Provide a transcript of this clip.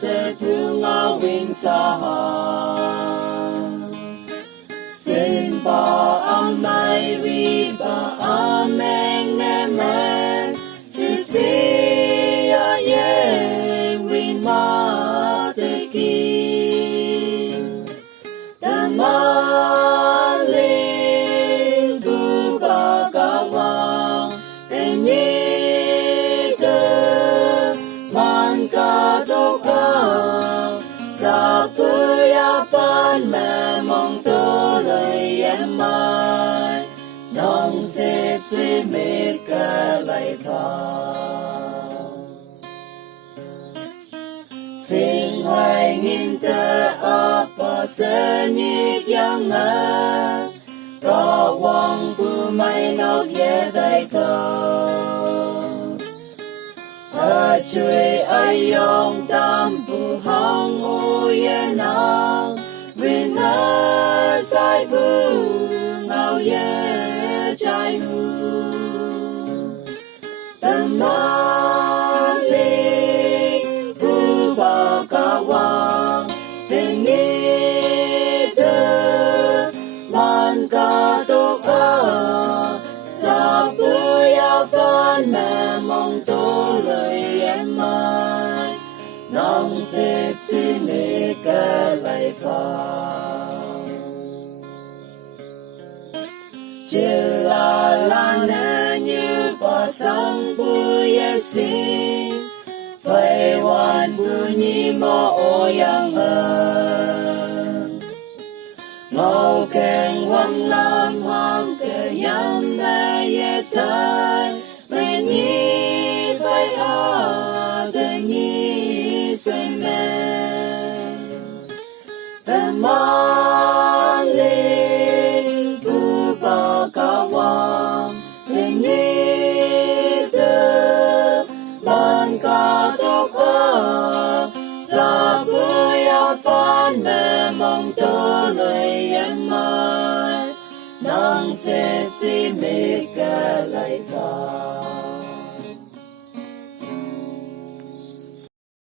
sẽ thương ngao vinh xa xin bà amai vi bà amen neme sip si ya ye vin ma te ki tamaling bu ba ka wang te nhi te man ka do ka sa pu ya phan mẹ mong tô lời em mai nong xếp suy mệt cả lại vào xin hoài nghìn tơ ấp và sẽ nhịp yang ngã có quang bu mai nóc ghé tay tao chui ai yong tam bu hong o ye nang vin na sai bu ngao ye chai hu tan ma li bu ba ka wang tình nghi tơ man ka to a sa bu ya phan mẹ mong tô lời em mai nong xếp xin mê ca lại phao chỉ là nè như bà sang bu ye xin phải hoàn bu nhi mô ô yang ngô kèn hoang lam hoang kè yam mẹ ye tai mẹ nhi phải te nhi say mẹ te ma linh bu ba ka wang te nhi te man ka to ka sa bu ya phan mẹ mong tô lời em mai nong xếp si mê ca lại vào